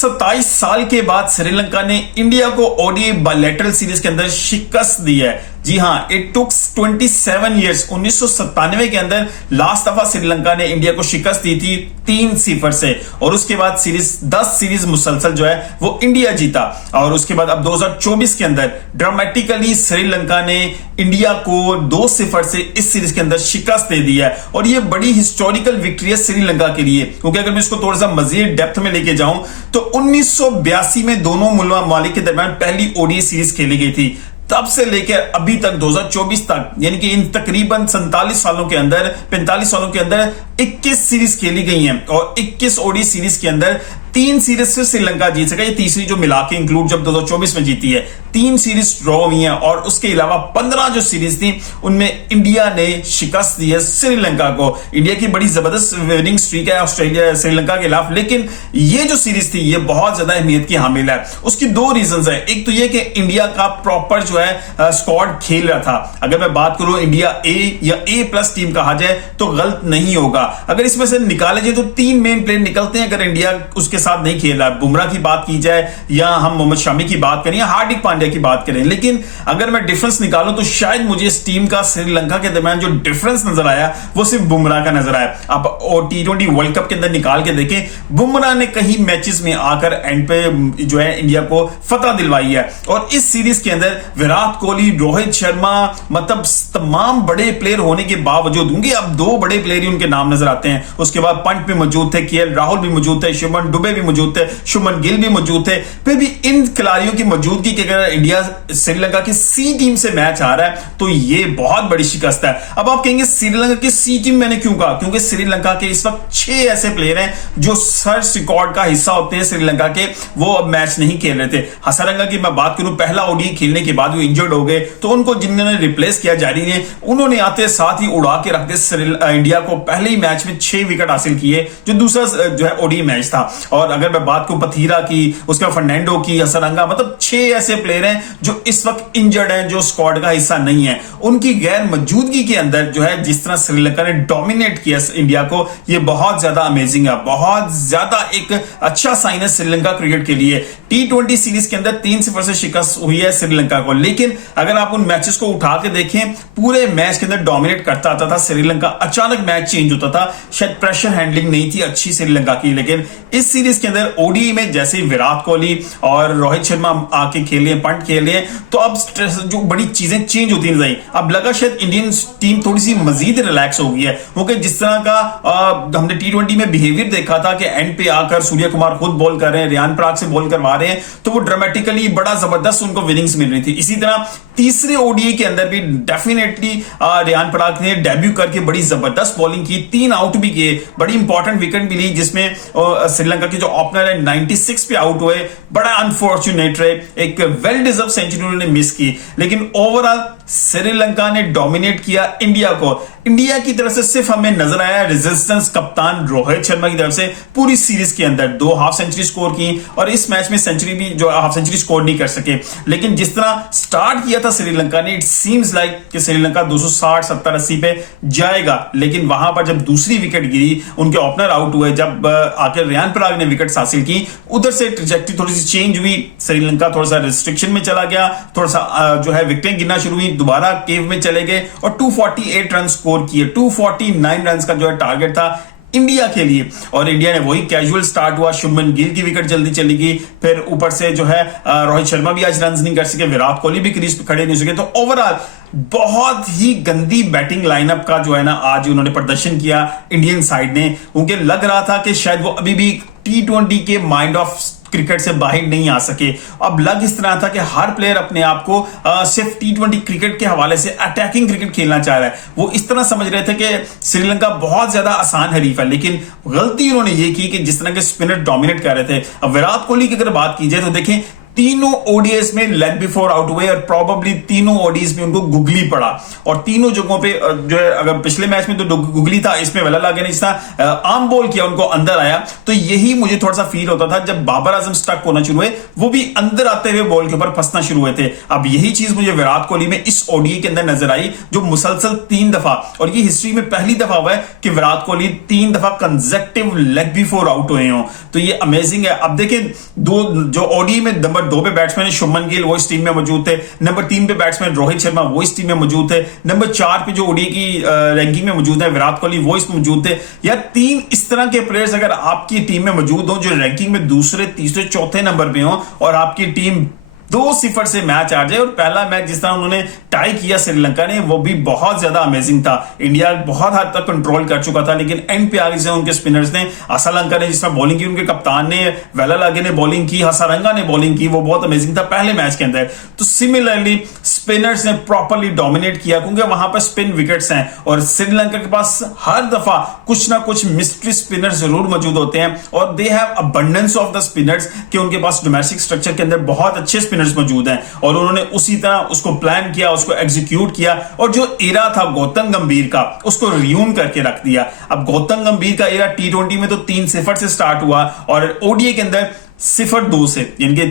127 साल के बाद श्रीलंका ने इंडिया को ओडीआई बायलैटरल सीरीज के अंदर शिकस्त दी है। जी हां, इट टुक 27 इयर्स। 1997 के अंदर लास्ट दफा श्रीलंका ने इंडिया को शिकस्त दी थी 3-0 से, और उसके बाद 10 सीरीज मुसलसल जो है वो इंडिया जीता। और उसके बाद अब 2024 के अंदर ड्रामेटिकली श्रीलंका ने इंडिया को 2-0 से इस सीरीज के अंदर शिकस्त दे दी है, और ये बड़ी हिस्टोरिकल विक्ट्री है श्रीलंका के लिए। क्योंकि अगर मैं इसको थोड़ा सा मजीद डेप्थ में लेके जाऊं तो 1982 में दोनों ममालिक के दरमियान पहली ओडीआई सीरीज खेली गई थी। तब से लेकर अभी तक 2024 तक, यानी कि इन तकरीबन 45 सालों के अंदर 21 सीरीज खेली गई हैं, और 21 ओडीआई सीरीज के अंदर 3 सीरीज से श्रीलंका जीत सका। ये तीसरी जो मिला के इंक्लूड जब 2024 में जीती है, 3 सीरीज ड्रॉ हुई हैं, और उसके अलावा 15 जो सीरीज थी उनमें इंडिया ने शिकस्त दी है श्रीलंका को। इंडिया की बड़ी जबरदस्त विनिंग स्ट्रीक है ऑस्ट्रेलिया श्रीलंका के खिलाफ, लेकिन ये जो सीरीज थी ये बहुत ज्यादा अहमियत की हामिल है। उसकी 2 रीजंस है। एक तो ये कि इंडिया का प्रॉपर जो है स्क्वाड खेल रहा था। अगर मैं बात करूं इंडिया ए या A+ टीम कहा जाए तो गलत नहीं होगा। अगर इसमें से निकाले जाए तो 3 मेन प्लेयर निकलते हैं अगर इंडिया उसके साथ नहीं खेल रहा है। बुमराह की बात की जाए, या हम मोहम्मद शमी की बात करें, या हार्दिक पांड्या की बात करें। लेकिन अगर मैं डिफरेंस निकालूं तो शायद मुझे इस टीम का श्रीलंका के दरमियान जो डिफरेंस नजर आया वो सिर्फ बुमराह का नजर आया। अब T20 वर्ल्ड कप के अंदर निकाल के देखें, बुमराह ने कई मैचेस में आकर एंड पे जो है इंडिया को फतह दिलवाई है। और इस सीरीज के अंदर विराट कोहली, रोहित शर्मा, मतलब तमाम बड़े प्लेयर होने के बावजूद, उनके अब 2 बड़े प्लेयर ही उनके नाम नजर आते हैं। उसके बाद पंत भी मौजूद थे, KL राहुल भी मौजूद थे, शुभमन दुबे भी मौजूद थे, शुभमन गिल भी मौजूद थे। फिर भी इन खिलाड़ियों की मौजूदगी के अगर इंडिया श्रीलंका की C टीम से मैच आ रहा है तो ये बहुत बड़ी शिकस्त है। अब आप कहेंगे श्रीलंका की C टीम मैंने क्यों कहा? क्योंकि श्रीलंका के इस वक्त 6 ऐसे प्लेयर हैं जो सर्च रिकॉर्ड का हिस्सा होते हैं श्रीलंका के, वो अब मैच नहीं खेल रहे थे। हसरंगा की मैं बात करूं, पहला ओडीआई खेलने के बाद वो इंजर्ड हो गए, तो उनको जिन्होंने रिप्लेस किया जारी ने, उन्होंने आते साथ ही उड़ा के रख दिया इंडिया को। पहले ही मैच में 6 विकेट हासिल किए, जो दूसरा जो है ओडीआई मैच था। और अगर मैं बात करूं पथीरा की, उसके बाद फर्नांडो की, हसरंगा, मतलब 6 ऐसे प्लेयर हैं जो इस वक्त इंजर्ड हैं, जो स्क्वाड का हिस्सा नहीं है। उनकी गैर मौजूदगी के अंदर जो है जिस तरह श्रीलंका ने डोमिनेट किया इंडिया को, ये बहुत ज्यादा अमेजिंग है, बहुत ज्यादा एक अच्छा साइन है श्रीलंका क्रिकेट के लिए। T20 सीरीज के अंदर 3-0 से शिकस्त हुई है श्रीलंका को, लेकिन अगर आप उन मैचेस को उठा के देखें, पूरे मैच के अंदर डोमिनेट करता आता था श्रीलंका। अचानक मैच चेंज होता था, शायद प्रेशर हैंडलिंग नहीं थी अच्छी श्रीलंका की। लेकिन इस सीरीज के अंदर ओडीआई में जैसे विराट कोहली और रोहित शर्मा आके खेले, पंत खेले, तो अब जो बड़ी चीजें चेंज होती नजर आई। अब लगा शायद इंडियन टीम थोड़ी सी मजीद रिलैक्स हो गई है, क्योंकि जिस तरह का हमने T20 में बिहेवियर देखा था कि एंड पे आकर सूर्य कुमार खुद बॉल कर रहे हैं, रियान पराग से बॉल करवा रहे हैं, तो वो ड्रामेटिकली बड़ा जबरदस्त उनको विनिंग्स मिल रही थी। इसी तरह तीसरे ओडीआई के अंदर भी डेफिनेटली रियान पराग ने डेब्यू करके बड़ी जबरदस्त बॉलिंग की, 3 आउट भी किए, बड़ी इंपॉर्टेंट विकेट मिली, जिसमें श्रीलंका के जो ओपनर है 96 पे आउट हुए, बड़ा अनफॉर्चुनेट रहे, एक वेल डिजर्व सेंचुरी उन्होंने मिस की। लेकिन ओवरऑल श्रीलंका ने डोमिनेट किया इंडिया को। इंडिया की तरफ से सिर्फ हमें नजर आया रेजिस्टेंस कप्तान रोहित शर्मा की तरफ से पूरी सीरीज के अंदर 2 हाफ सेंचुरी स्कोर की, और इस मैच में सेंचुरी भी जो हाफ सेंचुरी स्कोर नहीं कर सके। लेकिन जिस तरह स्टार्ट किया था श्रीलंका ने, इट सीम्स लाइक कि श्रीलंका 260, 70, 80 पे जाएगा। लेकिन वहां पर जब दूसरी विकेट गिरी, उनके ओपनर आउट हुए, जब आकर रियान पराग ने विकेट हासिल की, उधर से ट्रैजेक्टरी थोड़ी सी चेंज हुई। श्रीलंका थोड़ा सा रिस्ट्रिक्शन में चला गया, थोड़ा सा जो है विकेटें गिरना शुरू हुई, दोबारा केव में चले गए और 248 रन स्कोर किए। 249 रन का जो है टारगेट था इंडिया के लिए, और इंडिया ने वही कैजुअल स्टार्ट हुआ। शुभमन गिल की विकेट जल्दी चली गई, फिर ऊपर से जो है रोहित शर्मा भी आज रन नहीं कर सके, विराट कोहली भी क्रीज पे खड़े नहीं सके। तो ओवरऑल बहुत ही गंदी बैटिंग लाइनअप का जो है ना आज उन्होंने प्रदर्शन किया इंडियन साइड ने। उनके लग रहा था कि शायद वो अभी भी T20 के माइंड ऑफ क्रिकेट से बाहर नहीं आ सके। अब लग इस तरह था कि हर प्लेयर अपने आप को सिर्फ T20 क्रिकेट के हवाले से अटैकिंग क्रिकेट खेलना चाह रहा है। वो इस तरह समझ रहे थे कि श्रीलंका बहुत ज्यादा आसान हरीफ है, लेकिन गलती उन्होंने ये की कि जिस तरह के स्पिनर डोमिनेट कर रहे थे। अब विराट कोहली की अगर बात की जाए तो देखें तीनों ओडीएस में लेग बिफोर आउट हुए और प्रॉबली तीनों ओडीएस में उनको गुगली पड़ा और तीनों जगहों पे जो है, अगर पिछले मैच में तो गुगली था, इसमें वेला लागे ने जिस आर्म बॉल किया उनको अंदर आया। तो यही मुझे थोड़ा सा फील होता था जब बाबर आजम स्टक होना शुरू हुए, वो भी अंदर आते हुए बॉल के ऊपर फंसना शुरू हुए थे। अब यही चीज मुझे विराट कोहली में इस ओडीआई के अंदर नजर आई, जो मुसलसल 3 दफा, और ये हिस्ट्री में पहली दफा हुआ है कि विराट कोहली 3 दफा कंसेक्टिव लेग बिफोर आउट हुए हो। तो ये अमेजिंग है। अब देखें, दो जो ओडीआई में नंबर 2 पे बैट्समैन है शुभमन गिल, वो इस टीम में मौजूद थे। नंबर 3 पे बैट्समैन रोहित शर्मा, वो इस टीम में मौजूद थे। नंबर 4 पे जो ओडीआई की रैंकिंग में मौजूद है विराट कोहली, वो इसमें मौजूद थे। या 3 इस तरह के प्लेयर्स अगर आपकी टीम में मौजूद हो जो रैंकिंग में दूसरे, तीसरे, चौथे नंबर पे हो और आपकी टीम 2-0 से मैच आ जाए, और पहला मैच जिस तरह उन्होंने टाई किया श्रीलंका ने, वो भी बहुत ज्यादा अमेजिंग था। इंडिया बहुत हद तक कंट्रोल कर चुका था, लेकिन एंड पे आगे से उनके स्पिनर्स ने, श्रीलंका ने जिस तरह बॉलिंग की, उनके कप्तान ने, वेला लागे ने बॉलिंग की, हसारंगा ने बॉलिंग की, वो बहुत अमेजिंग था पहले मैच के अंदर। तो सिमिलरली स्पिनर्स ने प्रॉपर्ली डोमिनेट किया, क्योंकि वहां पर स्पिन विकेट्स हैं और श्रीलंका के पास हर दफा कुछ ना कुछ मिस्ट्री स्पिनर जरूर मौजूद होते हैं, और they have abundance of the spinners, कि उनके पास डोमेस्टिक स्ट्रक्चर के अंदर बहुत अच्छे स्पिनर्स मौजूद हैं, और उन्होंने उसी तरह उसको प्लान किया, उसको एग्जीक्यूट किया, और जो एरा था गौतम गंभीर का, उसको रियून करके रख दिया। अब गौतम गंभीर का एरा T20 में तो 3-0 से स्टार्ट हुआ, और ओडीआई के अंदर 0-2 से, यानी कि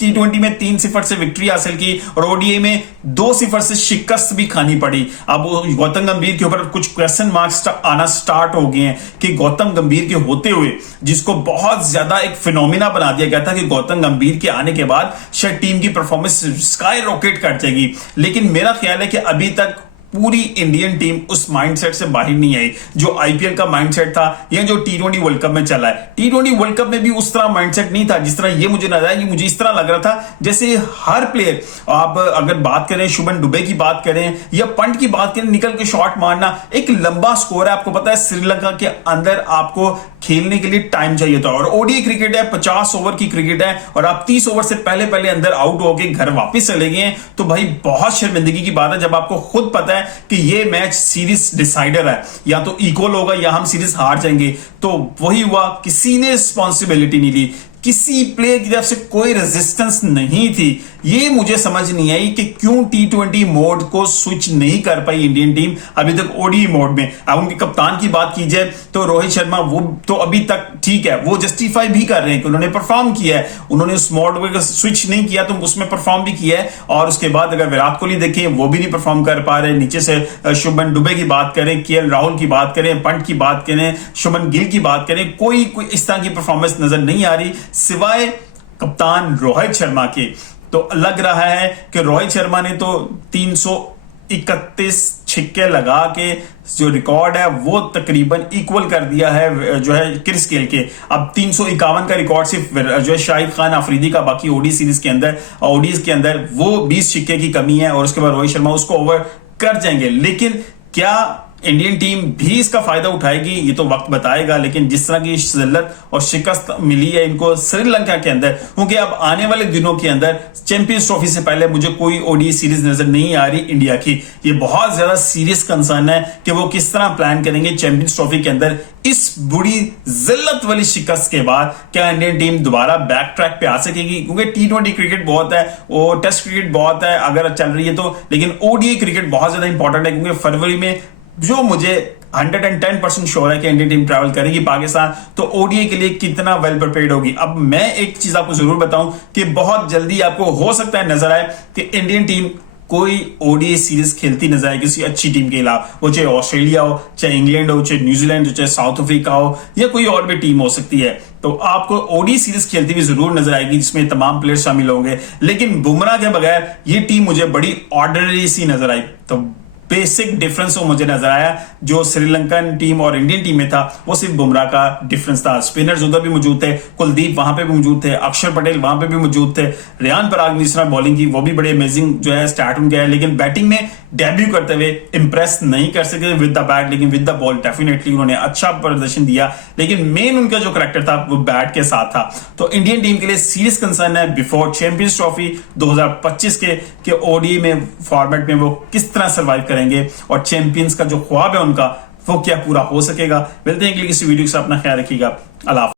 T20 में 3-0 से विक्ट्री हासिल की और ओडीआई में 2-0 से शिकस्त भी खानी पड़ी। अब गौतम गंभीर के ऊपर कुछ क्वेश्चन मार्क्स आना स्टार्ट हो गए हैं कि गौतम गंभीर के होते हुए, जिसको बहुत ज्यादा एक फिनोमिना बना दिया गया था कि गौतम गंभीर के आने के बाद शायद टीम की परफॉर्मेंस स्काई रॉकेट कर जाएगी, लेकिन मेरा ख्याल है कि अभी तक पूरी इंडियन टीम उस माइंडसेट से बाहर नहीं आई जो आईपीएल का माइंडसेट था या जो T20 वर्ल्ड कप में चला है। T20 वर्ल्ड कप में भी उस तरह माइंडसेट नहीं था जिस तरह ये मुझे नजर आया। मुझे इस तरह लग रहा था जैसे हर प्लेयर, आप अगर बात करें शुभमन दुबे की बात करें या पंट की बात करें, निकल के शॉट मारना, एक लंबा स्कोर है। आपको पता है श्रीलंका के अंदर आपको खेलने के लिए टाइम चाहिए था, और ओडीआई क्रिकेट है, 50 ओवर की क्रिकेट है, और आप 30 ओवर से पहले पहले अंदर आउट होके घर वापस चले गए, तो भाई बहुत शर्मिंदगी की बात है जब आपको खुद पता है कि ये मैच सीरीज डिसाइडर है, या तो इक्वल होगा या हम सीरीज हार जाएंगे। तो वही हुआ, किसी ने रिस्पॉन्सिबिलिटी नहीं ली, किसी प्लेयर की तरफ से कोई रेजिस्टेंस नहीं थी। ये मुझे समझ नहीं आई कि क्यों T20 मोड को स्विच नहीं कर पाई इंडियन टीम अभी तक ओडीआई मोड में। अब उनके कप्तान की बात की जाए तो रोहित शर्मा, वो तो अभी तक ठीक है, वो जस्टिफाई भी कर रहे हैं कि उन्होंने परफॉर्म किया है, उन्होंने उस मोड में स्विच नहीं किया तो उसमें परफॉर्म भी किया है। और उसके बाद अगर विराट कोहली देखें, वो भी नहीं परफॉर्म कर पा रहे। नीचे से शुभमन दुबे की बात करें, केएल राहुल की बात करें, पंट की बात करें, शुभमन गिल की बात करें, कोई इस तरह की परफॉर्मेंस नजर नहीं आ रही सिवाय कप्तान रोहित शर्मा के। तो लग रहा है कि रोहित शर्मा ने तो 331 छिक्के लगा के जो रिकॉर्ड है वो तकरीबन इक्वल कर दिया है जो है क्रिस गेल के। अब 351 का रिकॉर्ड सिर्फ जो है शाहिद खान अफरीदी का, बाकी ओडी सीरीज के अंदर, ओडीज के अंदर वो 20 छिक्के की कमी है, और उसके बाद रोहित शर्मा उसको ओवर कर जाएंगे। लेकिन क्या इंडियन टीम भी इसका फायदा उठाएगी, ये तो वक्त बताएगा। लेकिन जिस तरह की जिल्लत और शिकस्त मिली है इनको श्रीलंका के अंदर, क्योंकि अब आने वाले दिनों के अंदर चैंपियंस ट्रॉफी से पहले मुझे कोई ओडीआई सीरीज नजर नहीं आ रही इंडिया की। ये बहुत ज्यादा सीरियस कंसर्न है कि वो किस तरह प्लान करेंगे चैंपियंस ट्रॉफी के अंदर इस बुरी जिल्लत वाली शिकस्त के बाद। क्या इंडियन टीम दोबारा बैक ट्रैक पे आ सकेगी? क्योंकि T20 क्रिकेट बहुत है, वो टेस्ट क्रिकेट बहुत है अगर चल रही है तो, लेकिन ओडीआई क्रिकेट बहुत ज्यादा इंपॉर्टेंट है, क्योंकि फरवरी में जो मुझे 110% श्योर है कि इंडियन टीम ट्रैवल करेगी पाकिस्तान, तो ओडीआई के लिए कितना वेल प्रिपेयर्ड होगी। अब मैं एक चीज आपको जरूर बताऊं कि बहुत जल्दी आपको हो सकता है नजर आए कि इंडियन टीम कोई ओडीआई सीरीज खेलती नजर आए किसी अच्छी टीम के अलावा, वो चाहे ऑस्ट्रेलिया हो, चाहे इंग्लैंड हो, चाहे न्यूजीलैंड हो, चाहे साउथ अफ्रीका हो, या कोई और भी टीम हो सकती है। तो आपको ओडीआई सीरीज खेलती हुई जरूर नजर आएगी जिसमें तमाम प्लेयर शामिल होंगे। लेकिन बुमराह के बगैर ये टीम मुझे बड़ी ऑर्डिनरी सी नजर आई। तो बेसिक डिफरेंस वो मुझे नजर आया जो श्रीलंकन टीम और इंडियन टीम में था, वो सिर्फ बुमराह का डिफरेंस था। स्पिनर्स उधर भी मौजूद थे, कुलदीप वहां पे भी मौजूद थे, अक्षर पटेल वहां पे भी मौजूद थे, रेयान पराग ने जिस तरह बॉलिंग की वो भी बड़े अमेजिंग जो है स्टार्ट उनके है। लेकिन बैटिंग में डेब्यू करते हुए इंप्रेस नहीं कर सके विद द बैट, लेकिन विद द बॉल डेफिनेटली उन्होंने अच्छा प्रदर्शन दिया। लेकिन मेन उनका जो करैक्टर था वो बैट के साथ था। तो इंडियन टीम के लिए सीरियस कंसर्न है बिफोर चैंपियंस ट्रॉफी 2025 के ओडीआई में फॉर्मेट में वो किस तरह सर्वाइव करेंगे, और चैंपियंस का जो ख्वाब है उनका वो क्या पूरा हो सकेगा। मिलते हैं किसी वीडियो से, अपना ख्याल रखिएगा। अल्लाह।